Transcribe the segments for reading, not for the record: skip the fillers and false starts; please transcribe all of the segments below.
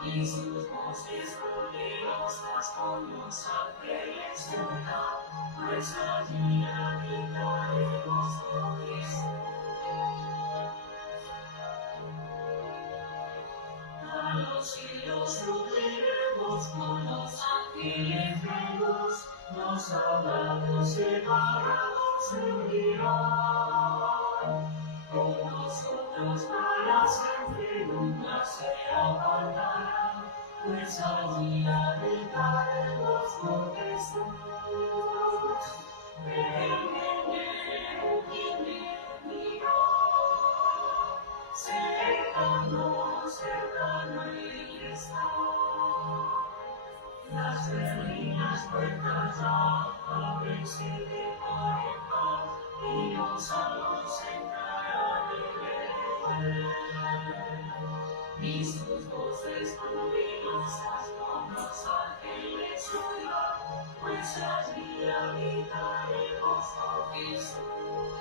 Y sus voces gloriosas con los ángeles cantan, pues allí habitaremos con Jesús. A los cielos subiremos con los ángeles de luz, los alados separados reunirán. Con nosotros para siempre nunca se apartarán, pues allí habitaremos con Jesús. Ven, cercano Él está. Las eternas puertas ya abrense de par en par, y los salvos entrarán en Él. Y sus voces gloriosas con los ángeles oirán, pues allí habitaremos con Jesús.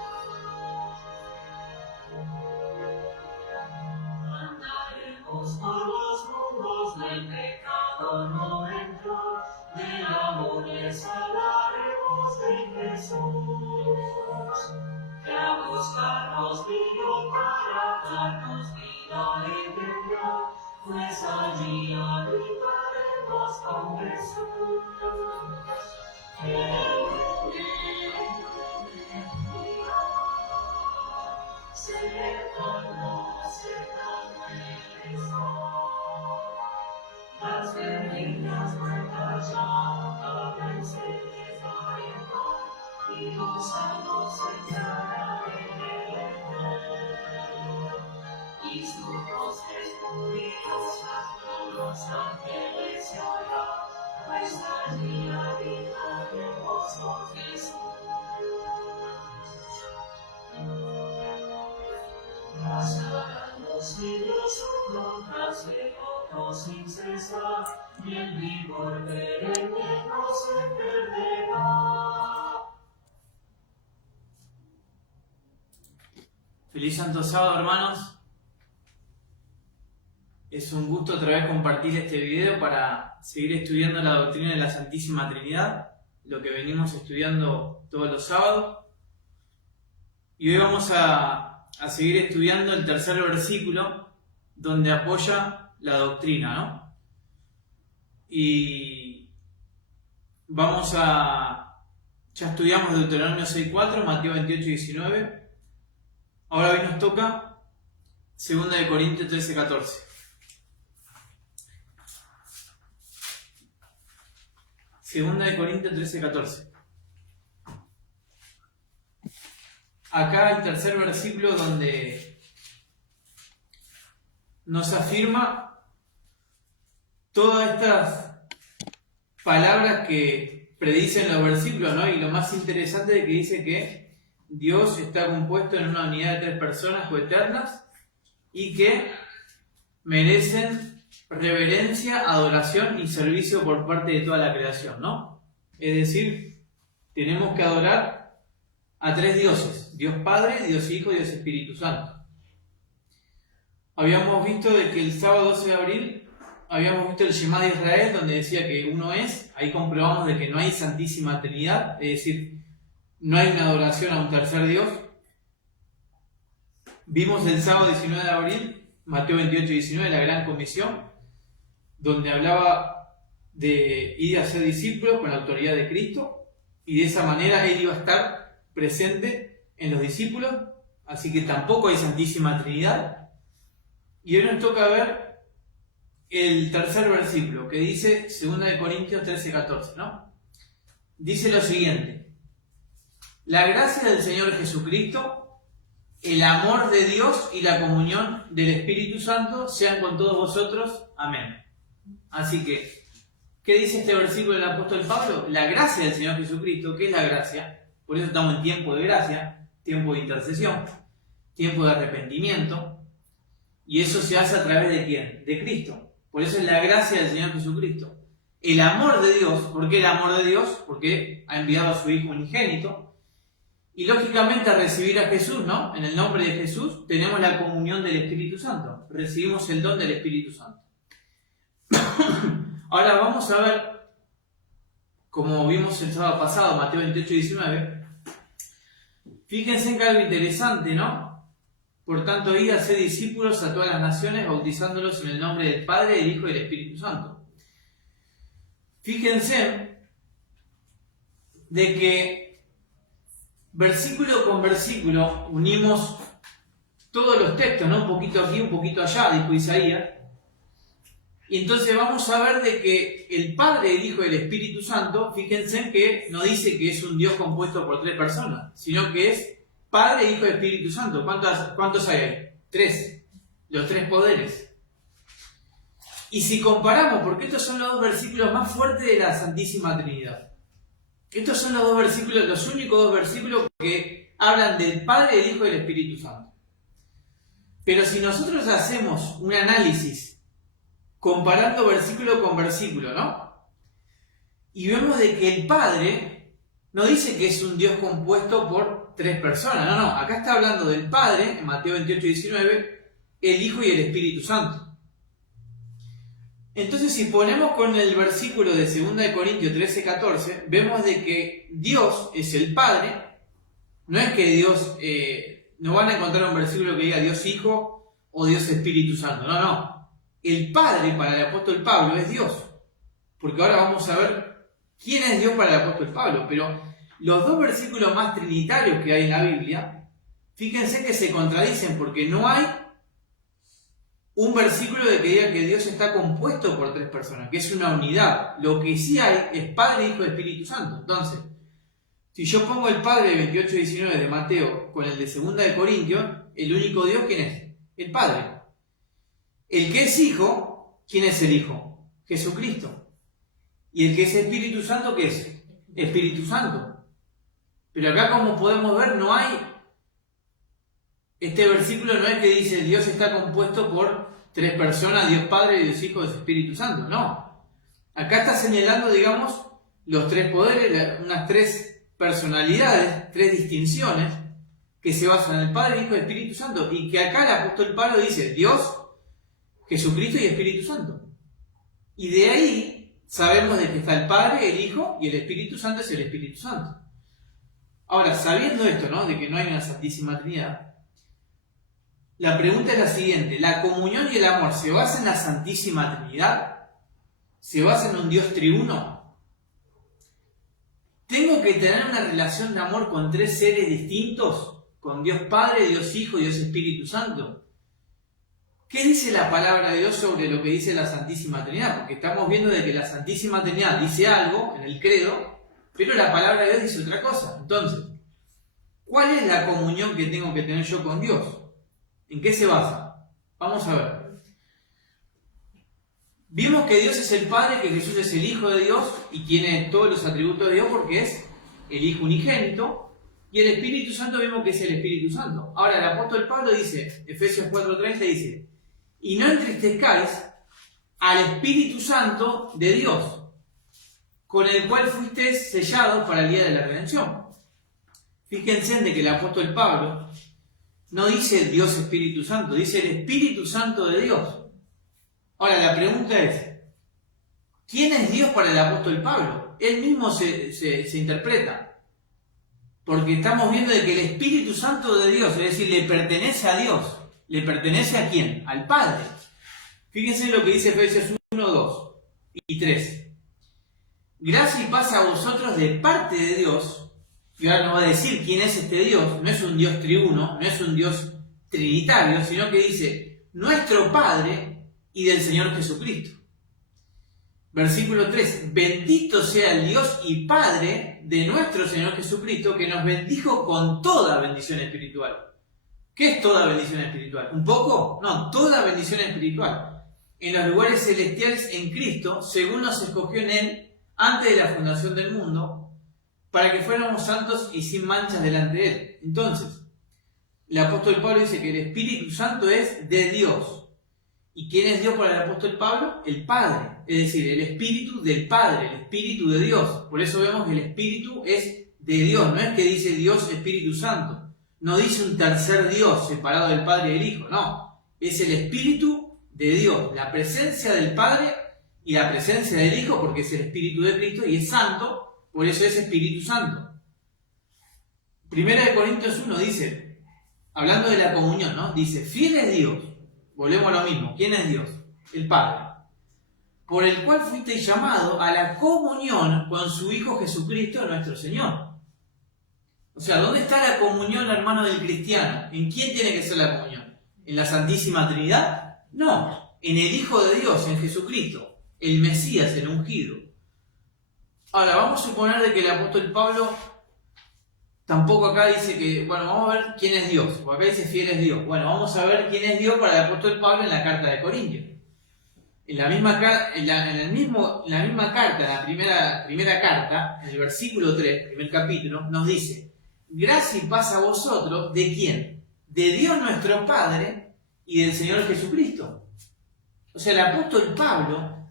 Andaremos por los mundos del pecado no entró, del amor les hablaremos de Jesús, que a buscarnos vino para darnos vida eterna, pues allí habitaremos con Jesús. Cercano Él está. Las benditas puertas ya abrense de par en par, y los salvos entrarán en Él. Y sus voces gloriosas con los ángeles se oirán, pues allí habitaremos con Jesús. Pasarán los siglos uno tras de otro sin cesar, y el vigor perenne no se perderá. Feliz Santo Sábado, hermanos. Es un gusto otra vez compartir este video para seguir estudiando la doctrina de la Santísima Trinidad, lo que venimos estudiando todos los sábados. Y hoy vamos a seguir estudiando el tercer versículo donde apoya la doctrina, ¿no? Y ya estudiamos Deuteronomio 6.4, Mateo 28.19. Ahora hoy nos toca 2 Corintios 13.14. Segunda de Corintios 13.14. Acá el tercer versículo donde nos afirma todas estas palabras que predicen los versículos, ¿no? Y lo más interesante es que dice que Dios está compuesto en una unidad de tres personas coeternas y que merecen reverencia, adoración y servicio por parte de toda la creación, ¿no? Es decir, tenemos que adorar a tres dioses: Dios Padre, Dios Hijo y Dios Espíritu Santo. Habíamos visto de que el sábado 12 de abril habíamos visto el Shema de Israel, donde decía que uno es. Ahí comprobamos de que no hay Santísima Trinidad, es decir, no hay una adoración a un tercer Dios. Vimos el sábado 19 de abril, Mateo 28:19, la Gran Comisión, donde hablaba de ir a ser discípulos con la autoridad de Cristo, y de esa manera Él iba a estar presente en los discípulos, así que tampoco hay Santísima Trinidad. Y hoy nos toca ver el tercer versículo, que dice 2 Corintios 13.14, ¿no? Dice lo siguiente: la gracia del Señor Jesucristo, el amor de Dios y la comunión del Espíritu Santo sean con todos vosotros. Amén. Así que, ¿Qué dice este versículo del apóstol Pablo? La gracia del Señor Jesucristo. ¿Qué es la gracia? Por eso estamos en tiempo de gracia, tiempo de intercesión, tiempo de arrepentimiento. Y eso se hace a través de ¿quién? De Cristo. Por eso es la gracia del Señor Jesucristo. El amor de Dios. ¿Por qué el amor de Dios? Porque ha enviado a su Hijo unigénito. Y lógicamente a recibir a Jesús, ¿no? En el nombre de Jesús tenemos la comunión del Espíritu Santo. Recibimos el don del Espíritu Santo. Ahora vamos a ver, como vimos el sábado pasado, Mateo 28, 19. Fíjense en que algo interesante, ¿no? Por tanto, id a ser discípulos a todas las naciones, bautizándolos en el nombre del Padre, del Hijo y del Espíritu Santo. Fíjense de que versículo con versículo unimos todos los textos, ¿no? Un poquito aquí, un poquito allá, dijo Isaías. Y entonces vamos a ver de que el Padre, el Hijo y el Espíritu Santo, fíjense que no dice que es un Dios compuesto por 3 personas, sino que es Padre, Hijo y Espíritu Santo. ¿Cuántos hay ahí? 3. Los 3 poderes. Y si comparamos, porque estos son los 2 versículos más fuertes de la Santísima Trinidad. Estos son los 2 versículos, los únicos 2 versículos que hablan del Padre, el Hijo y el Espíritu Santo. Pero si nosotros hacemos un análisis comparando versículo con versículo, ¿no? Y vemos de que el Padre no dice que es un Dios compuesto por 3 personas, no, acá está hablando del Padre, en Mateo 28, 19, el Hijo y el Espíritu Santo. Entonces, si ponemos con el versículo de 2 Corintios 13, 14, vemos de que Dios es el Padre. No es que Dios, no van a encontrar un versículo que diga Dios Hijo o Dios Espíritu Santo, no. El Padre para el apóstol Pablo es Dios, porque ahora vamos a ver quién es Dios para el apóstol Pablo, pero los 2 versículos más trinitarios que hay en la Biblia, fíjense que se contradicen, porque no hay un versículo de que diga que Dios está compuesto por 3 personas, que es una unidad. Lo que sí hay es Padre, Hijo y Espíritu Santo. Entonces, si yo pongo el Padre de 28, 19 de Mateo con el de 2 de Corintios, el único Dios, ¿quién es? El Padre. El que es Hijo, ¿quién es el Hijo? Jesucristo. Y el que es Espíritu Santo, ¿qué es? Espíritu Santo. Pero acá, como podemos ver, no hay... Este versículo no es que dice Dios está compuesto por 3 personas, Dios Padre, Dios Hijo, Dios Espíritu Santo. No. Acá está señalando, digamos, los 3 poderes, unas 3 personalidades, 3 distinciones que se basan en el Padre, Hijo y Espíritu Santo. Y que acá el apóstol Pablo dice Dios, Jesucristo y Espíritu Santo. Y de ahí sabemos de que está el Padre, el Hijo y el Espíritu Santo es el Espíritu Santo. Ahora, sabiendo esto, ¿no? De que no hay una Santísima Trinidad, la pregunta es la siguiente: ¿la comunión y el amor se basa en la Santísima Trinidad? ¿Se basa en un Dios triuno? ¿Tengo que tener una relación de amor con 3 seres distintos? ¿Con Dios Padre, Dios Hijo y Dios Espíritu Santo? ¿Qué dice la palabra de Dios sobre lo que dice la Santísima Trinidad? Porque estamos viendo de que la Santísima Trinidad dice algo en el credo, pero la palabra de Dios dice otra cosa. Entonces, ¿cuál es la comunión que tengo que tener yo con Dios? ¿En qué se basa? Vamos a ver. Vimos que Dios es el Padre, que Jesús es el Hijo de Dios y tiene todos los atributos de Dios porque es el Hijo unigénito. Y el Espíritu Santo vimos que es el Espíritu Santo. Ahora el apóstol Pablo dice, Efesios 4:30 dice: y no entristezcáis al Espíritu Santo de Dios, con el cual fuisteis sellados para el día de la redención. Fíjense de que el apóstol Pablo no dice Dios Espíritu Santo, dice el Espíritu Santo de Dios. Ahora la pregunta es, ¿quién es Dios para el apóstol Pablo? Él mismo se interpreta. Porque estamos viendo de que el Espíritu Santo de Dios, es decir, le pertenece a Dios. ¿Le pertenece a quién? Al Padre. Fíjense lo que dice Efesios 1, 2 y 3. Gracia y paz a vosotros de parte de Dios. Y ahora nos va a decir quién es este Dios. No es un Dios triuno, no es un Dios trinitario, sino que dice nuestro Padre y del Señor Jesucristo. Versículo 3. Bendito sea el Dios y Padre de nuestro Señor Jesucristo, que nos bendijo con toda bendición espiritual. ¿Qué es toda bendición espiritual? ¿Un poco? No, toda bendición espiritual. en los lugares celestiales en Cristo, según nos escogió en Él, antes de la fundación del mundo, para que fuéramos santos y sin manchas delante de Él. Entonces, el apóstol Pablo dice que el Espíritu Santo es de Dios. ¿Y quién es Dios para el apóstol Pablo? El Padre, es decir, el Espíritu del Padre, el Espíritu de Dios. Por eso vemos que el Espíritu es de Dios, no es que dice Dios Espíritu Santo, no dice un tercer Dios separado del Padre y del Hijo, no, es el Espíritu de Dios, la presencia del Padre y la presencia del Hijo, porque es el Espíritu de Cristo y es santo, por eso es Espíritu Santo. Primera de Corintios 1 dice, hablando de la comunión, ¿no? Dice, fiel es Dios, volvemos a lo mismo, ¿quién es Dios? El Padre, por el cual fuiste llamado a la comunión con su Hijo Jesucristo nuestro Señor. O sea, ¿dónde está la comunión, hermano, del cristiano? ¿En quién tiene que ser la comunión? ¿En la Santísima Trinidad? No, en el Hijo de Dios, en Jesucristo, el Mesías, el ungido. Ahora, vamos a suponer de que el apóstol Pablo tampoco acá dice que, bueno, vamos a ver quién es Dios, porque acá dice fiel es Dios. Bueno, vamos a ver quién es Dios para el apóstol Pablo en la carta de Corintios. En la misma carta, en la primera carta, en el versículo 3, primer capítulo, nos dice, gracia y paz a vosotros, ¿de quién? De Dios nuestro Padre y del Señor Jesucristo. O sea, el apóstol Pablo,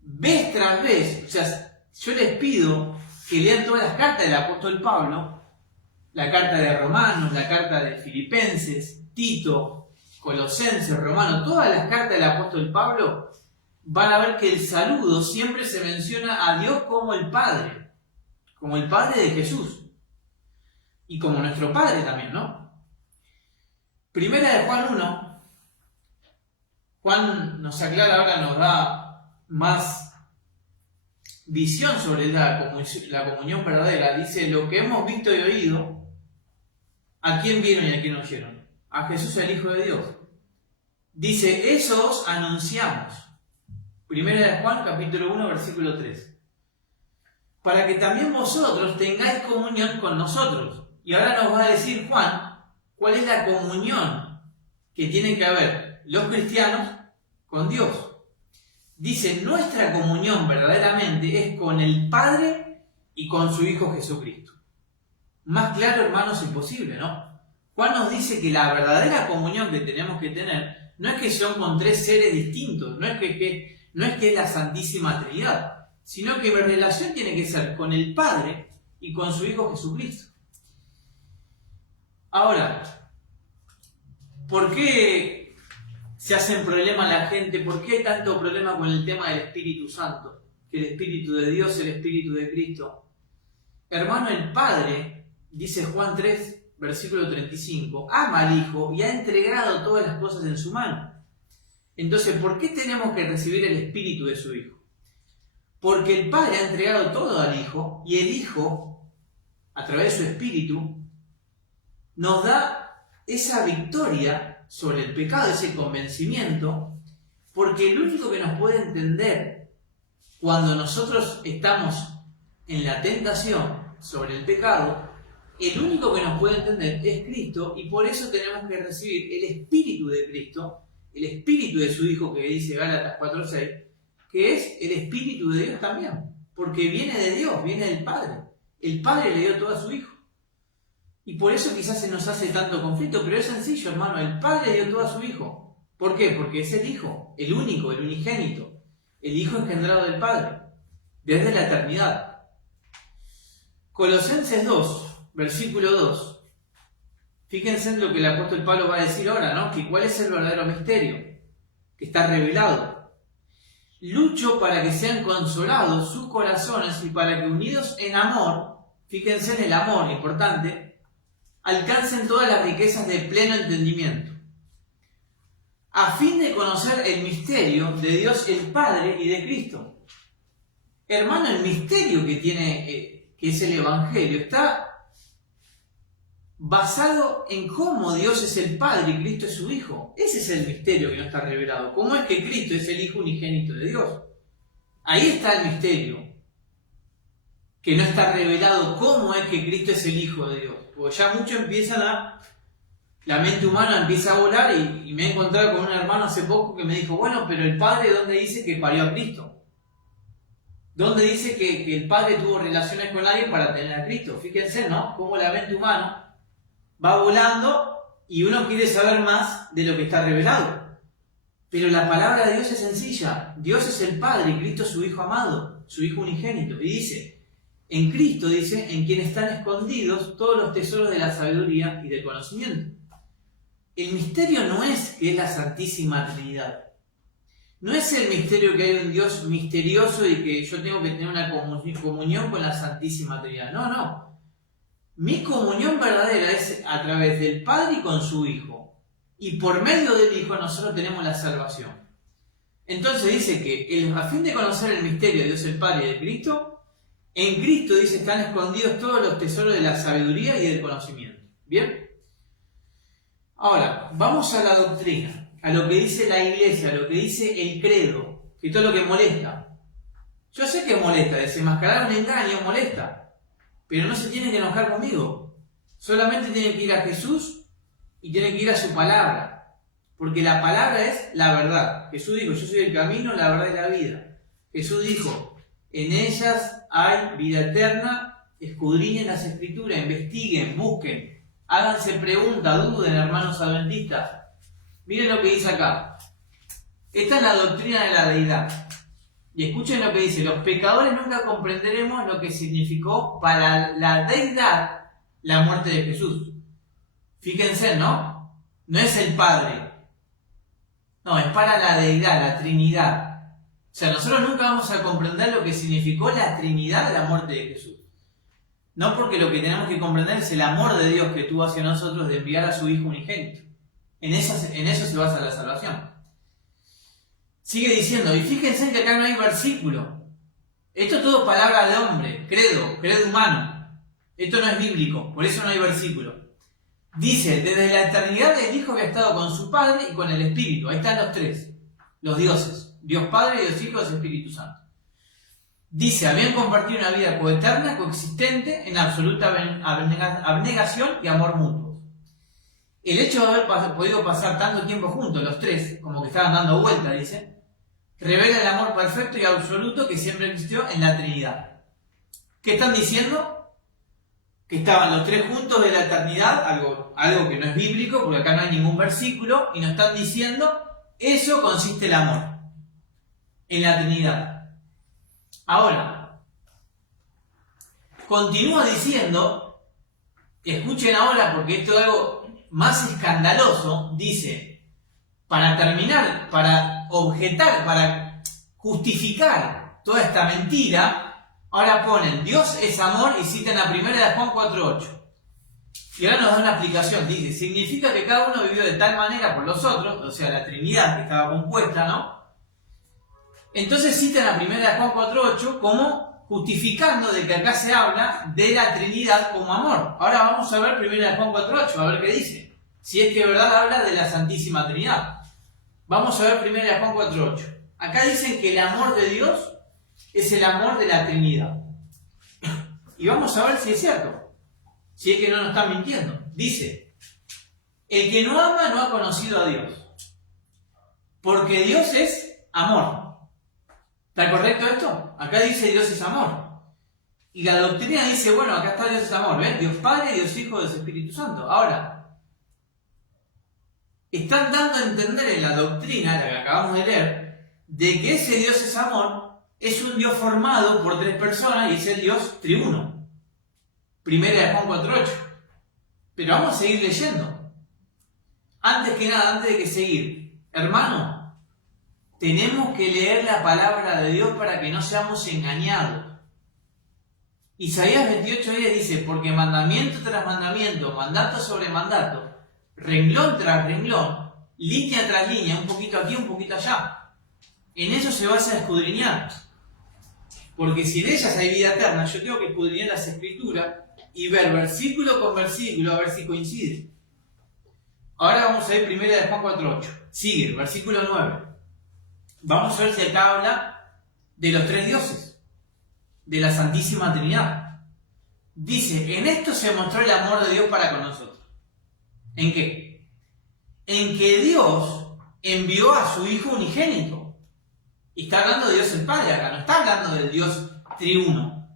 vez tras vez, o sea, yo les pido que lean todas las cartas del apóstol Pablo, la carta de Romanos, la carta de Filipenses, Tito, Colosenses, Romanos, todas las cartas del apóstol Pablo, van a ver que el saludo siempre se menciona a Dios como el Padre de Jesús. Y como nuestro Padre también, ¿no? Primera de Juan 1, Juan nos aclara ahora, nos da más visión sobre la comunión verdadera. Dice, lo que hemos visto y oído, ¿a quién vieron y a quién oyeron? A Jesús, el Hijo de Dios. Dice, eso os anunciamos. Primera de Juan, capítulo 1, versículo 3. Para que también vosotros tengáis comunión con nosotros. Y ahora nos va a decir Juan cuál es la comunión que tienen que haber los cristianos con Dios. Dice, nuestra comunión verdaderamente es con el Padre y con su Hijo Jesucristo. Más claro, hermanos, imposible, ¿no? Juan nos dice que la verdadera comunión que tenemos que tener no es que son con tres seres distintos, no es que es la Santísima Trinidad, sino que mi relación tiene que ser con el Padre y con su Hijo Jesucristo. Ahora, ¿por qué se hacen problemas la gente? ¿Por qué hay tanto problema con el tema del Espíritu Santo? Que el Espíritu de Dios, el Espíritu de Cristo. Hermano, el Padre, dice Juan 3, versículo 35, ama al Hijo y ha entregado todas las cosas en su mano. Entonces, ¿por qué tenemos que recibir el Espíritu de su Hijo? Porque el Padre ha entregado todo al Hijo y el Hijo, a través de su Espíritu, nos da esa victoria sobre el pecado, ese convencimiento, porque el único que nos puede entender cuando nosotros estamos en la tentación sobre el pecado, el único que nos puede entender es Cristo, y por eso tenemos que recibir el Espíritu de Cristo, el Espíritu de su Hijo, que dice Gálatas 4:6, que es el Espíritu de Dios también, porque viene de Dios, viene del Padre. El Padre le dio todo a su Hijo. Y por eso quizás se nos hace tanto conflicto, pero es sencillo, hermano. El Padre dio todo a su Hijo. ¿Por qué? Porque es el Hijo, el único, el unigénito, el Hijo engendrado del Padre, desde la eternidad. Colosenses 2, versículo 2. Fíjense en lo que el apóstol Pablo va a decir ahora, ¿no? Que cuál es el verdadero misterio que está revelado. Lucho para que sean consolados sus corazones y para que unidos en amor, fíjense en el amor, importante, alcancen todas las riquezas de pleno entendimiento, a fin de conocer el misterio de Dios el Padre y de Cristo. Hermano, el misterio que tiene, que es el Evangelio, está basado en cómo Dios es el Padre y Cristo es su Hijo. Ese es el misterio que no está revelado. ¿Cómo es que Cristo es el Hijo unigénito de Dios? Ahí está el misterio, que no está revelado cómo es que Cristo es el Hijo de Dios. Porque ya muchos empiezan a la mente humana empieza a volar y me he encontrado con un hermano hace poco que me dijo, bueno, pero el Padre, ¿dónde dice que parió a Cristo? ¿Dónde dice que el Padre tuvo relaciones con alguien para tener a Cristo? Fíjense, ¿no? Cómo la mente humana va volando y uno quiere saber más de lo que está revelado. Pero la palabra de Dios es sencilla. Dios es el Padre y Cristo es su Hijo amado, su Hijo unigénito. Y dice, en Cristo, dice, en quien están escondidos todos los tesoros de la sabiduría y del conocimiento. El misterio no es que es la Santísima Trinidad. No es el misterio que hay un Dios misterioso y que yo tengo que tener una comunión con la Santísima Trinidad. No, no. Mi comunión verdadera es a través del Padre y con su Hijo. Y por medio del Hijo nosotros tenemos la salvación. Entonces dice que a fin de conocer el misterio de Dios el Padre y de Cristo, en Cristo, dice, están escondidos todos los tesoros de la sabiduría y del conocimiento. ¿Bien? Ahora, vamos a la doctrina. A lo que dice la iglesia, a lo que dice el credo, que todo lo que molesta. Yo sé que molesta, desenmascarar un engaño molesta, pero no se tienen que enojar conmigo. Solamente tienen que ir a Jesús y tienen que ir a su palabra, porque la palabra es la verdad. Jesús dijo, yo soy el camino, la verdad y la vida. Jesús dijo, en ellas hay vida eterna, escudriñen las escrituras, investiguen, busquen, háganse preguntas, duden, hermanos adventistas. Miren lo que dice acá. Esta es la doctrina de la deidad. Y escuchen lo que dice. Los pecadores nunca comprenderemos lo que significó para la deidad la muerte de Jesús. Fíjense, ¿no? No es el Padre. No, es para la deidad, la Trinidad. O sea, nosotros nunca vamos a comprender lo que significó la Trinidad de la muerte de Jesús. No, porque lo que tenemos que comprender es el amor de Dios que tuvo hacia nosotros de enviar a su Hijo unigénito. En eso se basa la salvación. Sigue diciendo, y fíjense que acá no hay versículo. Esto es todo palabra de hombre, credo humano. Esto no es bíblico, por eso no hay versículo. Dice, desde la eternidad el Hijo había estado con su Padre y con el Espíritu. Ahí están los tres, los dioses. Dios Padre, Dios Hijo, Dios Espíritu Santo. Dice, habían compartido una vida coeterna, coexistente, en absoluta abnegación y amor mutuo. El hecho de haber podido pasar tanto tiempo juntos, los tres, como que estaban dando vuelta, dice, revela el amor perfecto y absoluto que siempre existió en la Trinidad. ¿Qué están diciendo? Que estaban los tres juntos de la eternidad, algo que no es bíblico, porque acá no hay ningún versículo, y nos están diciendo, eso consiste el amor, en la Trinidad. Ahora, continúa diciendo, escuchen ahora porque esto es algo más escandaloso, dice, para terminar, para objetar, para justificar toda esta mentira, ahora ponen, Dios es amor y citan la primera de Juan 4:8. Y ahora nos da una explicación, dice, significa que cada uno vivió de tal manera por los otros, o sea, la Trinidad que estaba compuesta, ¿no? Entonces citan la primera de Juan 4:8 como justificando de que acá se habla de la Trinidad como amor. Ahora vamos a ver primera de Juan 4:8, a ver qué dice. Si es que de verdad habla de la Santísima Trinidad. Vamos a ver primera de Juan 4:8. Acá dicen que el amor de Dios es el amor de la Trinidad. Y vamos a ver si es cierto. Si es que no nos están mintiendo. Dice, el que no ama no ha conocido a Dios. Porque Dios es amor. ¿Está correcto esto? Acá dice Dios es amor. Y la doctrina dice, bueno, acá está Dios es amor. ¿Ven? Dios Padre, Dios Hijo, Dios Espíritu Santo. Ahora, están dando a entender en la doctrina, la que acabamos de leer, de que ese Dios es amor, es un Dios formado por tres personas y es el Dios triuno. Primera de Juan 4:8. Pero vamos a seguir leyendo. Antes que nada, antes de que seguir, hermano, tenemos que leer la palabra de Dios para que no seamos engañados. Isaías 28:10 dice, porque mandamiento tras mandamiento, mandato sobre mandato, renglón tras renglón, línea tras línea, un poquito aquí, un poquito allá. En eso se basa escudriñar. Porque si en ellas hay vida eterna, yo tengo que escudriñar las escrituras y ver versículo con versículo a ver si coincide. Ahora vamos a ir primera de Juan 4:8. Sigue, versículo 9. Vamos a ver si acá habla de los tres dioses, de la Santísima Trinidad. Dice, en esto se mostró el amor de Dios para con nosotros. ¿En qué? en que Dios envió a su Hijo unigénito. Y está hablando de Dios el Padre acá, no está hablando del Dios triuno.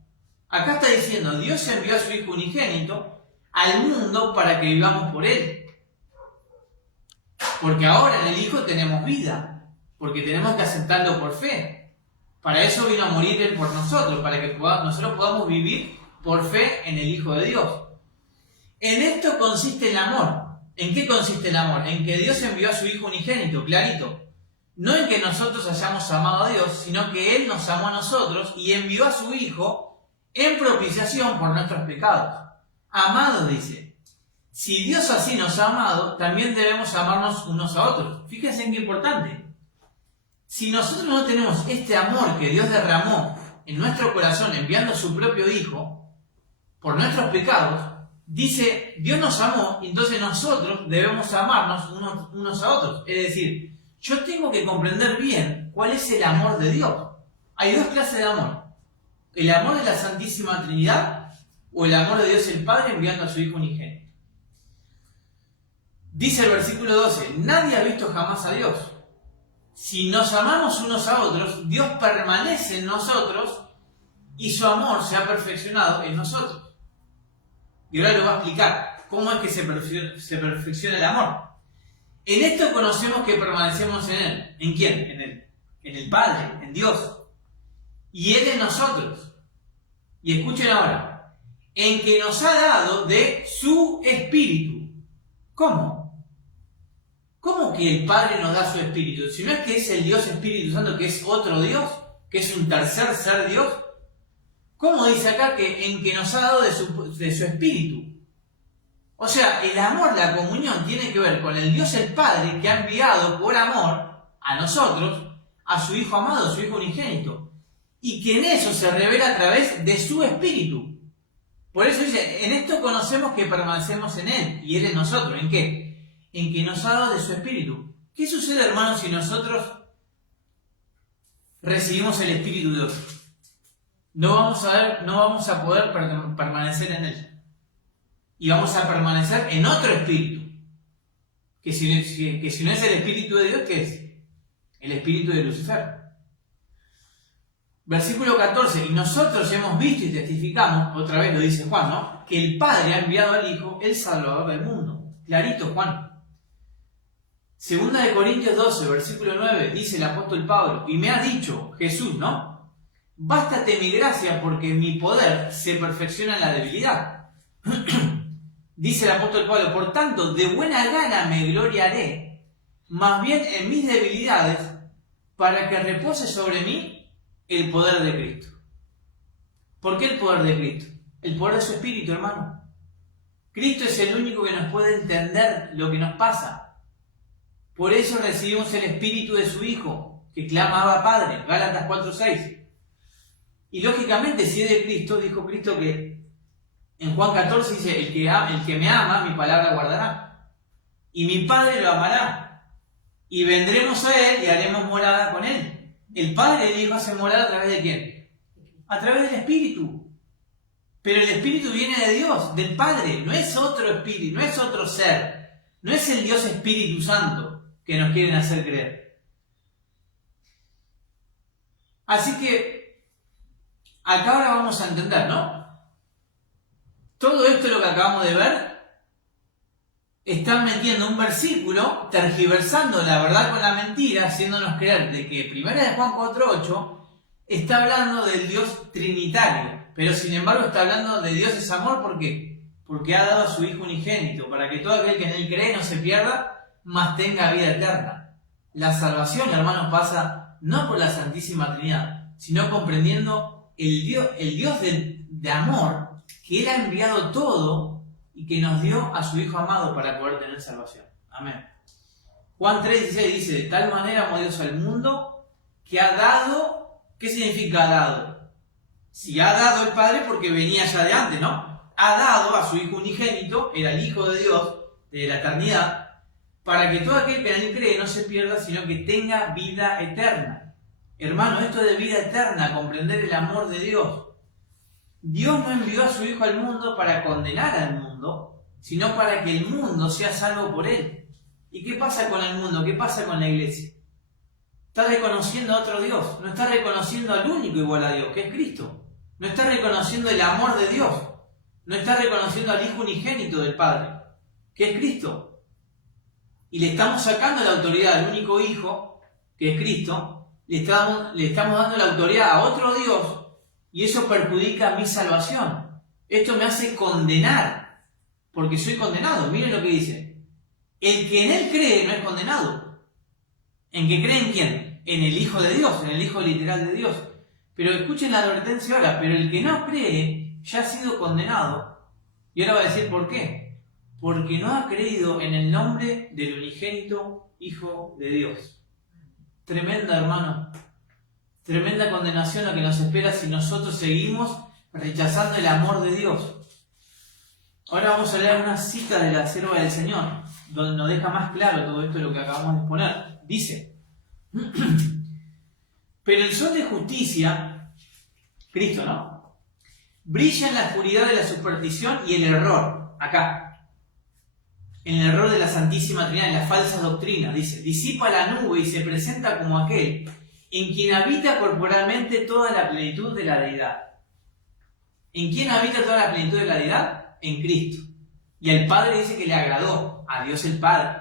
Acá está diciendo, Dios envió a su Hijo unigénito al mundo para que vivamos por Él. Porque ahora en el Hijo tenemos vida, porque tenemos que aceptarlo por fe. Para eso vino a morir Él por nosotros, para que nosotros podamos vivir por fe en el Hijo de Dios. En esto consiste el amor. ¿En qué consiste el amor? En que Dios envió a su Hijo unigénito, clarito. No en que nosotros hayamos amado a Dios, sino que Él nos amó a nosotros y envió a su Hijo en propiciación por nuestros pecados. Amado, dice. Si Dios así nos ha amado, también debemos amarnos unos a otros. Fíjense en qué importante. Si nosotros no tenemos este amor que Dios derramó en nuestro corazón enviando a su propio Hijo por nuestros pecados, dice, Dios nos amó y entonces nosotros debemos amarnos unos a otros. Es decir, yo tengo que comprender bien cuál es el amor de Dios. Hay dos clases de amor. El amor de la Santísima Trinidad o el amor de Dios el Padre enviando a su Hijo unigénito. Dice el versículo 12, nadie ha visto jamás a Dios. Si nos amamos unos a otros, Dios permanece en nosotros y su amor se ha perfeccionado en nosotros. Y ahora lo va a explicar cómo es que se perfecciona el amor. En esto conocemos que permanecemos en Él. ¿En quién? En Él. En el Padre, en Dios. Y Él en nosotros. Y escuchen ahora. En que nos ha dado de su Espíritu. ¿Cómo? ¿Cómo que el Padre nos da su Espíritu? Si no es que es el Dios Espíritu Santo, que es otro Dios, que es un tercer ser Dios. ¿Cómo dice acá que en que nos ha dado de su Espíritu? O sea, el amor, la comunión, tiene que ver con el Dios el Padre que ha enviado por amor a nosotros, a su Hijo amado, a su Hijo unigénito. Y que en eso se revela a través de su Espíritu. Por eso dice, en esto conocemos que permanecemos en Él y Él en nosotros. ¿En qué? En que nos ha dado de su Espíritu. ¿Qué sucede, hermanos, si nosotros recibimos el Espíritu de Dios? No vamos a poder permanecer en Él. Y vamos a permanecer en otro espíritu. Que si no es el Espíritu de Dios, ¿qué es? El espíritu de Lucifer. Versículo 14. Y nosotros hemos visto y testificamos, otra vez lo dice Juan, ¿no? Que el Padre ha enviado al Hijo, el Salvador del mundo. Clarito, Juan. Segunda de Corintios 12, versículo 9, dice el apóstol Pablo, y me ha dicho Jesús, ¿no? Bástate mi gracia porque mi poder se perfecciona en la debilidad. Dice el apóstol Pablo, por tanto, de buena gana me gloriaré, más bien en mis debilidades, para que repose sobre mí el poder de Cristo. ¿Por qué el poder de Cristo? El poder de su Espíritu, hermano. Cristo es el único que nos puede entender lo que nos pasa. Por eso recibimos el Espíritu de su Hijo, que clama Abba Padre, Gálatas 4:6. Y lógicamente, si es de Cristo, dijo Cristo que en Juan 14 dice, el que me ama, mi palabra guardará. Y mi Padre lo amará. Y vendremos a Él y haremos morada con Él. El Padre dijo hace morada a través de ¿quién? A través del Espíritu. Pero el Espíritu viene de Dios, del Padre. No es otro Espíritu, no es otro ser. No es el Dios Espíritu Santo que nos quieren hacer creer. Así que acá ahora vamos a entender, ¿no? Todo esto, lo que acabamos de ver, están metiendo un versículo, tergiversando la verdad con la mentira, haciéndonos creer de que 1 de Juan 4:8 está hablando del Dios trinitario, pero sin embargo está hablando de Dios es amor. ¿Por qué? Porque ha dado a su Hijo unigénito, para que todo aquel que en Él cree no se pierda, mas tenga vida eterna. La salvación, hermanos, pasa no por la Santísima Trinidad, sino comprendiendo el Dios de amor, que Él ha enviado todo y que nos dio a su Hijo amado para poder tener salvación. Amén. Juan 3:16 dice, de tal manera amó Dios al mundo que ha dado. ¿Qué significa ha dado? Si ha dado el Padre, porque venía ya de antes, ¿no? Ha dado a su Hijo unigénito, era el Hijo de Dios de la eternidad, para que todo aquel que en Él cree no se pierda, sino que tenga vida eterna. Hermano, esto de vida eterna, comprender el amor de Dios. Dios no envió a su Hijo al mundo para condenar al mundo, sino para que el mundo sea salvo por Él. ¿Y qué pasa con el mundo? ¿Qué pasa con la iglesia? Está reconociendo a otro Dios, no está reconociendo al único igual a Dios, que es Cristo. No está reconociendo el amor de Dios, no está reconociendo al Hijo unigénito del Padre, que es Cristo. Y le estamos sacando la autoridad al único Hijo, que es Cristo, le estamos dando la autoridad a otro Dios, y eso perjudica mi salvación. Esto me hace condenar, porque soy condenado. Miren lo que dice. El que en Él cree no es condenado. ¿En que cree en quién? En el Hijo de Dios, en el Hijo literal de Dios. Pero escuchen la advertencia ahora, pero el que no cree ya ha sido condenado. Y ahora va a decir ¿por qué? Porque no ha creído en el nombre del unigénito Hijo de Dios. Tremenda, hermano. Tremenda condenación la que nos espera si nosotros seguimos rechazando el amor de Dios. Ahora vamos a leer una cita de la sierva del Señor, donde nos deja más claro todo esto de lo que acabamos de exponer. Dice: pero el sol de justicia, Cristo, ¿no?, brilla en la oscuridad de la superstición y el error, acá, en el error de la Santísima Trinidad, en las falsas doctrinas. Dice: disipa la nube y se presenta como aquel en quien habita corporalmente toda la plenitud de la deidad. ¿En quién habita toda la plenitud de la deidad? En Cristo. Y el Padre dice que le agradó, a Dios el Padre,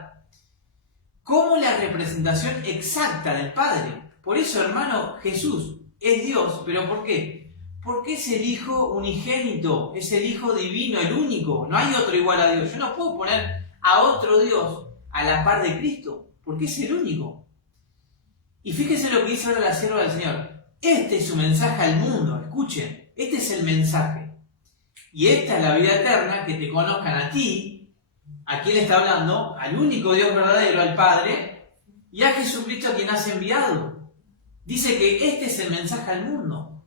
como la representación exacta del Padre. Por eso, hermano, Jesús es Dios. ¿Pero por qué? Porque es el Hijo unigénito, es el Hijo divino, el único. No hay otro igual a Dios. Yo no puedo poner a otro Dios a la par de Cristo, porque es el único. Y fíjense lo que dice ahora la sierva del Señor. Este es su mensaje al mundo. Escuchen, este es el mensaje. Y esta es la vida eterna, que te conozcan a ti. ¿A quién le está hablando? Al único Dios verdadero, al Padre, y a Jesucristo a quien has enviado. Dice que este es el mensaje al mundo.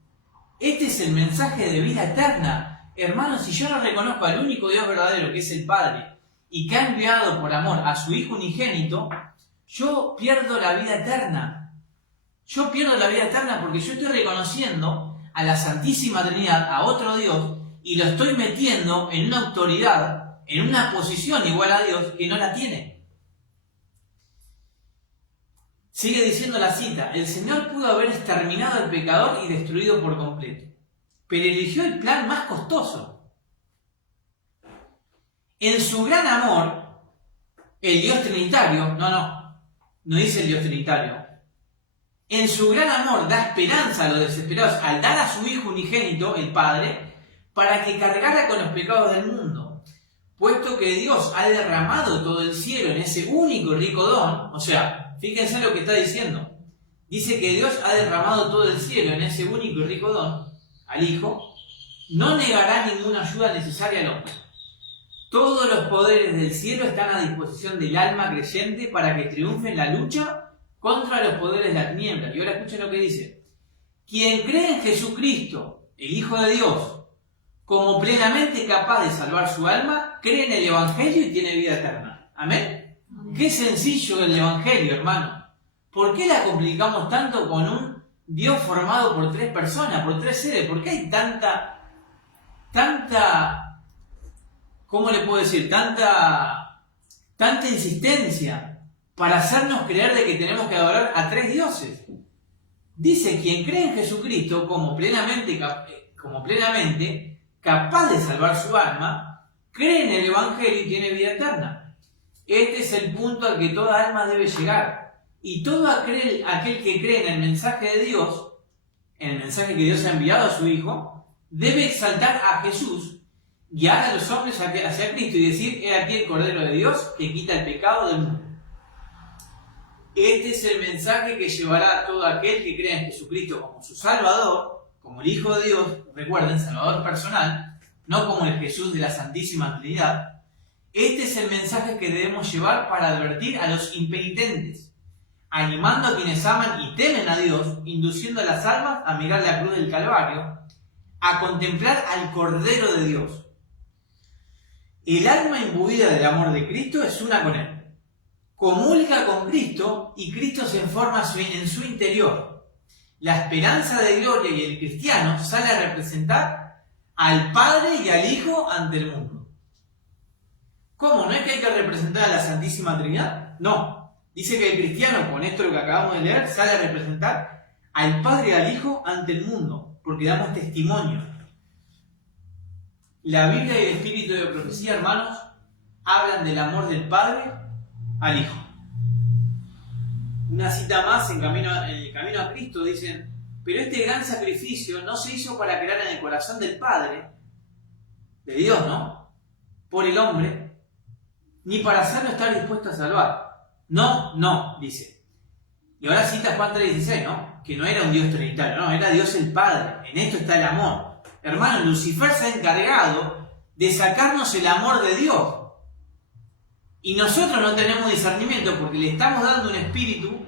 Este es el mensaje de vida eterna. Hermanos, si yo no reconozco al único Dios verdadero, que es el Padre, y que ha enviado por amor a su Hijo unigénito, yo pierdo la vida eterna. Yo pierdo la vida eterna porque yo estoy reconociendo a la Santísima Trinidad, a otro Dios, y lo estoy metiendo en una autoridad, en una posición igual a Dios que no la tiene. Sigue diciendo la cita: el Señor pudo haber exterminado al pecador y destruido por completo, pero eligió el plan más costoso. En su gran amor, el Dios Trinitario, no dice el Dios Trinitario, en su gran amor da esperanza a los desesperados al dar a su Hijo unigénito, el Padre, para que cargara con los pecados del mundo. Puesto que Dios ha derramado todo el cielo en ese único y rico don, o sea, fíjense lo que está diciendo. Dice que Dios ha derramado todo el cielo en ese único y rico don, al Hijo, no negará ninguna ayuda necesaria al hombre. Todos los poderes del cielo están a disposición del alma creyente para que triunfe en la lucha contra los poderes de la tiniebla. Y ahora escuchen lo que dice: quien cree en Jesucristo, el Hijo de Dios, como plenamente capaz de salvar su alma, cree en el Evangelio y tiene vida eterna. ¿Amén? Qué sencillo el Evangelio, hermano. ¿Por qué la complicamos tanto con un Dios formado por tres personas, por tres seres? ¿Por qué hay tanta, ¿cómo le puedo decir? Tanta insistencia para hacernos creer de que tenemos que adorar a tres dioses. Dice: quien cree en Jesucristo como plenamente capaz de salvar su alma, cree en el Evangelio y tiene vida eterna. Este es el punto al que toda alma debe llegar. Y todo aquel que cree en el mensaje de Dios, en el mensaje que Dios ha enviado a su Hijo, debe exaltar a Jesús, guiar a los hombres hacia Cristo y decir: he aquí el Cordero de Dios que quita el pecado del mundo. Este es el mensaje que llevará a todo aquel que crea en Jesucristo como su Salvador, como el Hijo de Dios, recuerden, Salvador personal, no como el Jesús de la Santísima Trinidad. Este es el mensaje que debemos llevar para advertir a los impenitentes, animando a quienes aman y temen a Dios, induciendo a las almas a mirar la cruz del Calvario, a contemplar al Cordero de Dios. El alma imbuida del amor de Cristo es una con Él. Comulga con Cristo y Cristo se forma en su interior. La esperanza de gloria y el cristiano sale a representar al Padre y al Hijo ante el mundo. ¿Cómo? ¿No es que hay que representar a la Santísima Trinidad? No. Dice que el cristiano, con esto lo que acabamos de leer, sale a representar al Padre y al Hijo ante el mundo, porque damos testimonio. La Biblia y el Espíritu de Profecía, hermanos, hablan del amor del Padre al Hijo. Una cita más en el camino a Cristo dicen: pero este gran sacrificio no se hizo para crear en el corazón del Padre, de Dios, ¿no?, por el hombre, ni para hacerlo estar dispuesto a salvar. No, dice. Y ahora cita Juan 3:16, ¿no?, que no era un Dios trinitario, no, era Dios el Padre. En esto está el amor. Hermano, Lucifer se ha encargado de sacarnos el amor de Dios. Y nosotros no tenemos discernimiento porque le estamos dando un espíritu,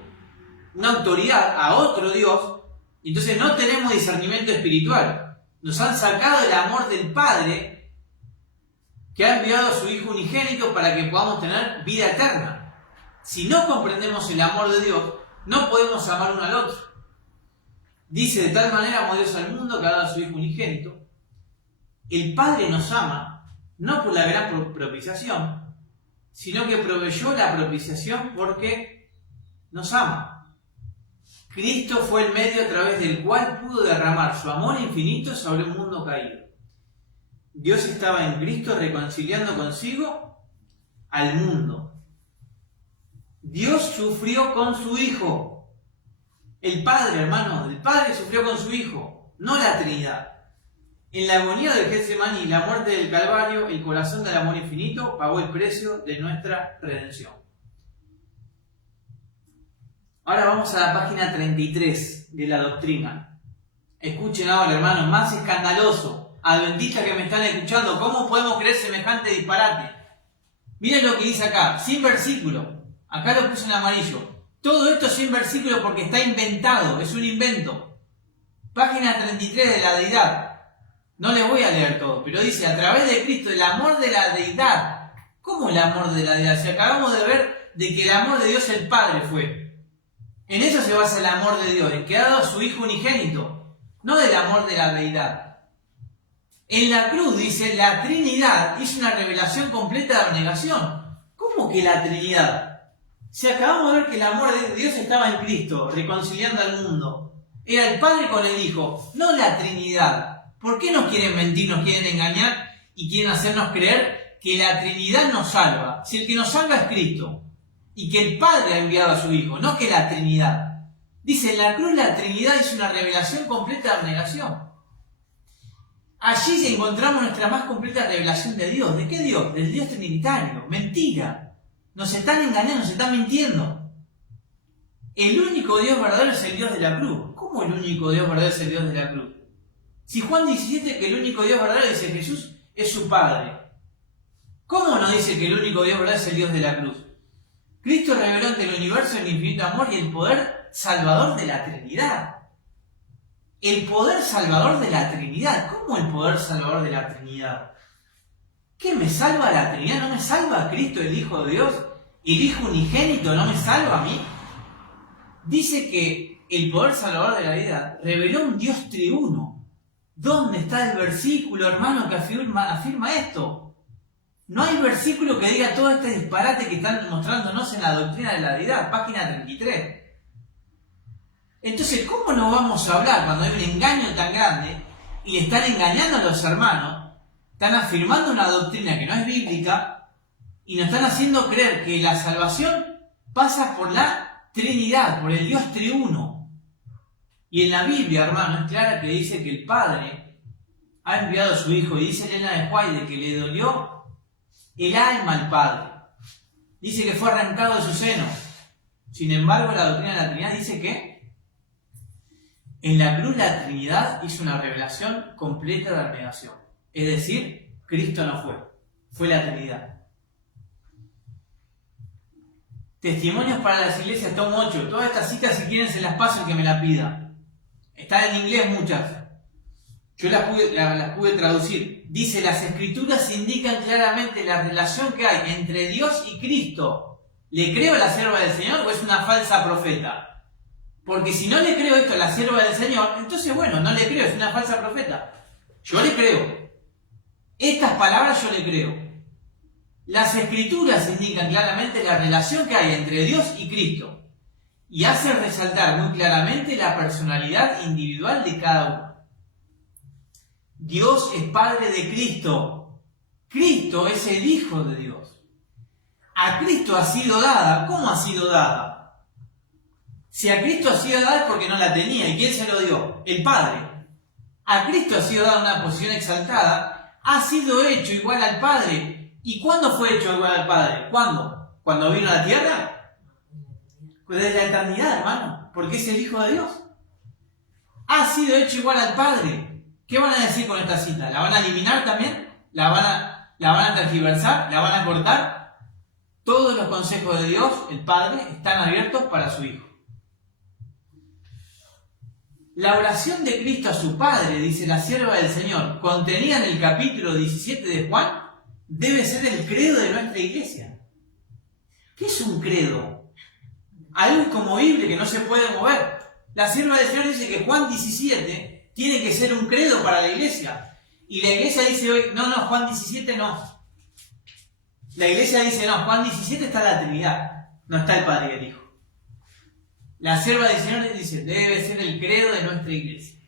una autoridad a otro Dios, y entonces no tenemos discernimiento espiritual. Nos han sacado el amor del Padre, que ha enviado a su Hijo unigénito para que podamos tener vida eterna. Si no comprendemos el amor de Dios, no podemos amar uno al otro. Dice: de tal manera amó Dios al mundo que ha dado a su Hijo unigénito. El Padre nos ama, no por la gran propiciación, sino que proveyó la propiciación porque nos ama. Cristo fue el medio a través del cual pudo derramar su amor infinito sobre un mundo caído. Dios estaba en Cristo reconciliando consigo al mundo. Dios sufrió con su Hijo. El Padre, hermano, el Padre sufrió con su Hijo, no la Trinidad. En la agonía del Getsemaní y la muerte del Calvario, el corazón del amor infinito pagó el precio de nuestra redención. Ahora vamos a la página 33 de la doctrina. Escuchen ahora, hermanos, más escandaloso. Adventistas que me están escuchando, ¿cómo podemos creer semejante disparate? Miren lo que dice acá, sin versículo. Acá lo puse en amarillo. Todo esto sin versículo porque está inventado, es un invento. Página 33 de la deidad. No les voy a leer todo, pero dice: a través de Cristo, el amor de la deidad. ¿Cómo el amor de la deidad? Si acabamos de ver de que el amor de Dios el Padre fue. En eso se basa el amor de Dios, en que ha dado a su Hijo unigénito, no del amor de la deidad. En la cruz, dice, la Trinidad hizo una revelación completa de abnegación. ¿Cómo que la Trinidad? Si acabamos de ver que el amor de Dios estaba en Cristo, reconciliando al mundo. Era el Padre con el Hijo, no la Trinidad. ¿Por qué nos quieren mentir, nos quieren engañar y quieren hacernos creer que la Trinidad nos salva? Si el que nos salva es Cristo y que el Padre ha enviado a su Hijo, no que la Trinidad. Dice, en la cruz la Trinidad es una revelación completa de abnegación. Allí encontramos nuestra más completa revelación de Dios. ¿De qué Dios? Del Dios trinitario. Mentira. Nos están engañando, nos están mintiendo. El único Dios verdadero es el Dios de la cruz. ¿Cómo el único Dios verdadero es el Dios de la cruz? Si Juan 17 que el único Dios verdadero, dice Jesús, es su Padre. ¿Cómo no dice que el único Dios verdadero es el Dios de la cruz? Cristo reveló ante el universo el infinito amor y el poder salvador de la Trinidad. El poder salvador de la Trinidad. ¿Cómo el poder salvador de la Trinidad? ¿Qué me salva la Trinidad? ¿No me salva a Cristo, el Hijo de Dios? ¿El Hijo unigénito no me salva a mí? Dice que el poder salvador de la vida reveló un Dios triuno. ¿Dónde está el versículo, hermano, que afirma esto? No hay versículo que diga todo este disparate que están mostrándonos en la doctrina de la deidad, página 33. Entonces, ¿cómo no vamos a hablar cuando hay un engaño tan grande y le están engañando a los hermanos? Están afirmando una doctrina que no es bíblica y nos están haciendo creer que la salvación pasa por la Trinidad, por el Dios triuno. Y en la Biblia, hermano, es clara que dice que el Padre ha enviado a su Hijo. Y dice Elena de White que le dolió el alma al Padre. Dice que fue arrancado de su seno. Sin embargo, la doctrina de la Trinidad dice que en la cruz la Trinidad hizo una revelación completa de abnegación. Es decir, Cristo no fue la Trinidad. Testimonios para las iglesias, tomo 8. Todas estas citas, si quieren, se las paso el que me la pida. Están en inglés muchas. Yo las pude traducir. Dice, las escrituras indican claramente la relación que hay entre Dios y Cristo. ¿Le creo a la sierva del Señor o es una falsa profeta? Porque si no le creo esto a la sierva del Señor, entonces bueno, no le creo, es una falsa profeta. Yo le creo. Estas palabras yo le creo. Las Escrituras indican claramente la relación que hay entre Dios y Cristo y hacen resaltar muy claramente la personalidad individual de cada uno. Dios es Padre de Cristo. Cristo es el Hijo de Dios. A Cristo ha sido dada. ¿Cómo ha sido dada? Si a Cristo ha sido dada es porque no la tenía. ¿Y quién se lo dio? El Padre. A Cristo ha sido dada una posición exaltada. Ha sido hecho igual al Padre. ¿Y cuándo fue hecho igual al Padre? ¿Cuándo? ¿Cuando vino a la tierra? Pues desde la eternidad, hermano. Porque es el Hijo de Dios. Ha sido hecho igual al Padre. ¿Qué van a decir con esta cita? ¿La van a eliminar también? ¿La van a tergiversar? ¿La van a cortar? Todos los consejos de Dios, el Padre, están abiertos para su Hijo. La oración de Cristo a su Padre, dice la sierva del Señor, contenida en el capítulo 17 de Juan, debe ser el credo de nuestra iglesia. ¿Qué es un credo? Algo inconmovible que no se puede mover. La sierva del Señor dice que Juan 17 tiene que ser un credo para la iglesia. Y la iglesia dice hoy, no, Juan 17 no. La iglesia dice, no, Juan 17 está la Trinidad, no está el Padre y el Hijo. La sierva del Señor dice, debe ser el credo de nuestra iglesia.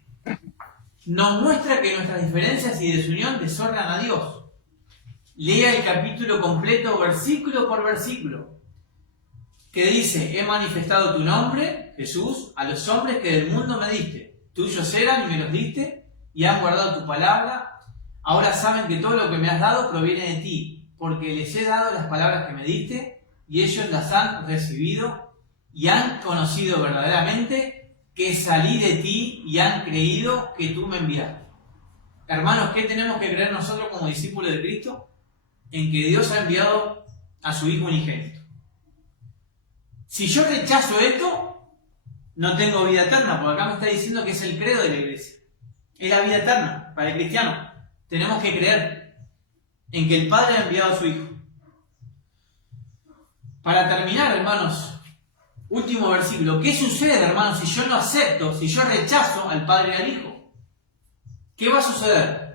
Nos muestra que nuestras diferencias y desunión desorden a Dios. Lea el capítulo completo, versículo por versículo, que dice, he manifestado tu nombre, Jesús, a los hombres que del mundo me diste. Tuyos eran y me los diste, y han guardado tu palabra. Ahora saben que todo lo que me has dado proviene de ti, porque les he dado las palabras que me diste, y ellos las han recibido, y han conocido verdaderamente que salí de ti, y han creído que tú me enviaste. Hermanos, ¿qué tenemos que creer nosotros como discípulos de Cristo? En que Dios ha enviado a su Hijo unigénito. Si yo rechazo esto, no tengo vida eterna, porque acá me está diciendo que es el credo de la iglesia. Es la vida eterna para el cristiano. Tenemos que creer en que el Padre ha enviado a su Hijo. Para terminar, hermanos, último versículo. ¿Qué sucede, hermanos, si yo no acepto, si yo rechazo al Padre y al Hijo? ¿Qué va a suceder?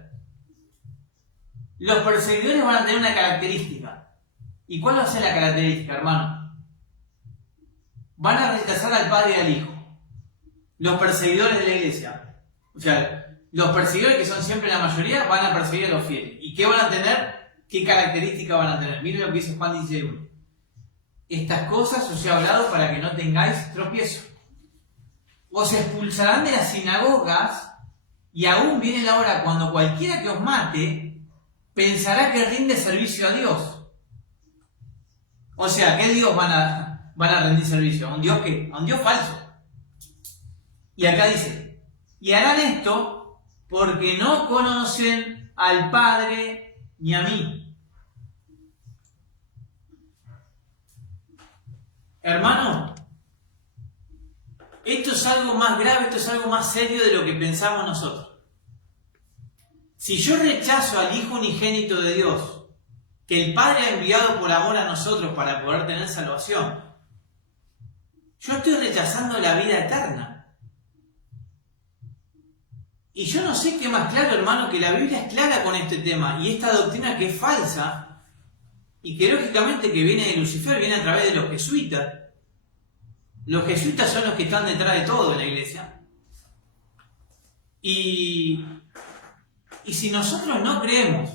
Los perseguidores van a tener una característica. ¿Y cuál va a ser la característica, hermano? Van a rechazar al Padre y al Hijo. Los perseguidores de la iglesia. O sea, los perseguidores, que son siempre la mayoría, van a perseguir a los fieles. ¿Y qué van a tener? ¿Qué características van a tener? Miren lo que dice Juan 16:1. Estas cosas os he hablado para que no tengáis tropiezo. Os expulsarán de las sinagogas, y aún viene la hora cuando cualquiera que os mate pensará que rinde servicio a Dios. O sea, ¿qué Dios van a rendir servicio? ¿A un Dios qué? A un Dios falso. Y acá dice, y harán esto porque no conocen al Padre ni a mí. Hermano, esto es algo más grave, esto es algo más serio de lo que pensamos nosotros. Si yo rechazo al Hijo unigénito de Dios, que el Padre ha enviado por amor a nosotros para poder tener salvación, yo estoy rechazando la vida eterna. Y yo no sé qué más claro, hermano, que la Biblia es clara con este tema, y esta doctrina que es falsa, y que lógicamente que viene de Lucifer, viene a través de los jesuitas. Los jesuitas son los que están detrás de todo en la iglesia. Y si nosotros no creemos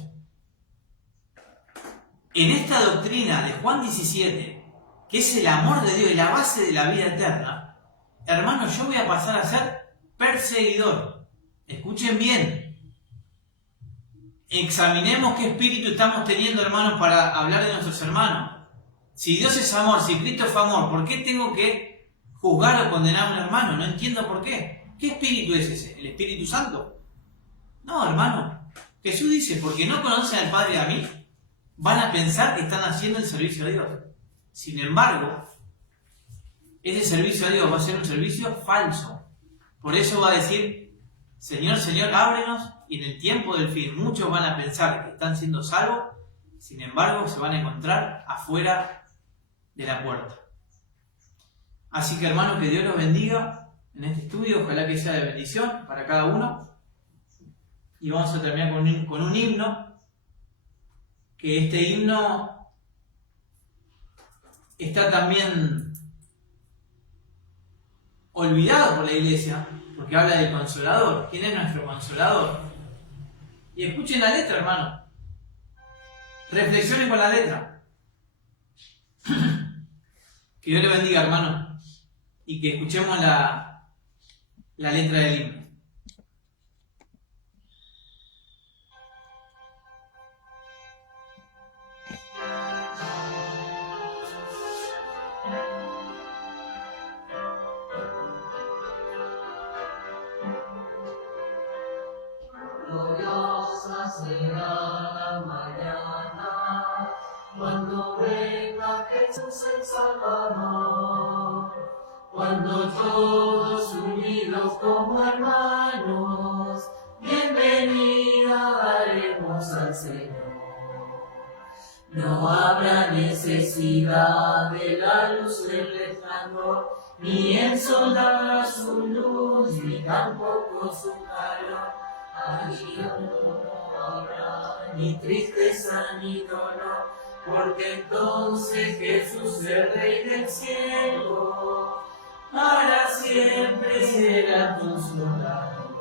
en esta doctrina de Juan 17, que es el amor de Dios y la base de la vida eterna, hermano, yo voy a pasar a ser perseguidor. Escuchen bien. Examinemos qué espíritu estamos teniendo, hermanos, para hablar de nuestros hermanos. Si Dios es amor, si Cristo fue amor, ¿por qué tengo que juzgar o condenar a un hermano? No entiendo por qué. ¿Qué espíritu es ese? ¿El Espíritu Santo? No, hermano. Jesús dice, porque no conocen al Padre y a mí, van a pensar que están haciendo el servicio a Dios. Sin embargo, ese servicio a Dios va a ser un servicio falso. Por eso va a decir, Señor, Señor, ábrenos, y en el tiempo del fin muchos van a pensar que están siendo salvos, sin embargo se van a encontrar afuera de la puerta. Así que, hermanos, que Dios los bendiga en este estudio, ojalá que sea de bendición para cada uno. Y vamos a terminar con un himno, que este himno está también olvidado por la iglesia, porque habla del Consolador. ¿Quién es nuestro Consolador? Y escuchen la letra, hermano. Reflexionen con la letra. Que Dios le bendiga, hermano. Y que escuchemos la letra del himno. Gloriosa será la mañana, cuando venga Jesús el Salvador, cuando todos unidos como hermanos, bienvenida daremos al Señor. No habrá necesidad de la luz del resplandor, ni el sol dará su luz, ni tampoco su calor. Allí no habrá ni tristeza ni dolor, porque entonces Jesús, el Rey del cielo, para siempre será consolador.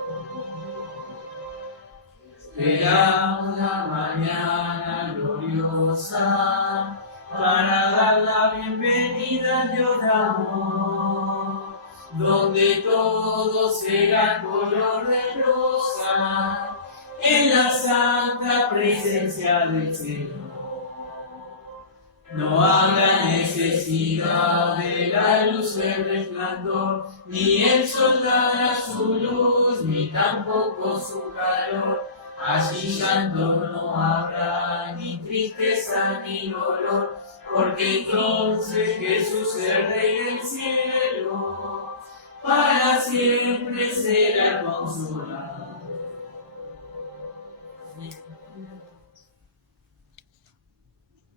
Esperamos la mañana gloriosa para dar la bienvenida al Dios de amor, donde todo será color de rosa en la santa presencia del Señor. No habrá necesidad de la luz del resplandor, ni el sol dará su luz, ni tampoco su calor. Allí llanto no habrá, ni tristeza ni dolor, porque entonces Jesús, el Rey del cielo, para siempre será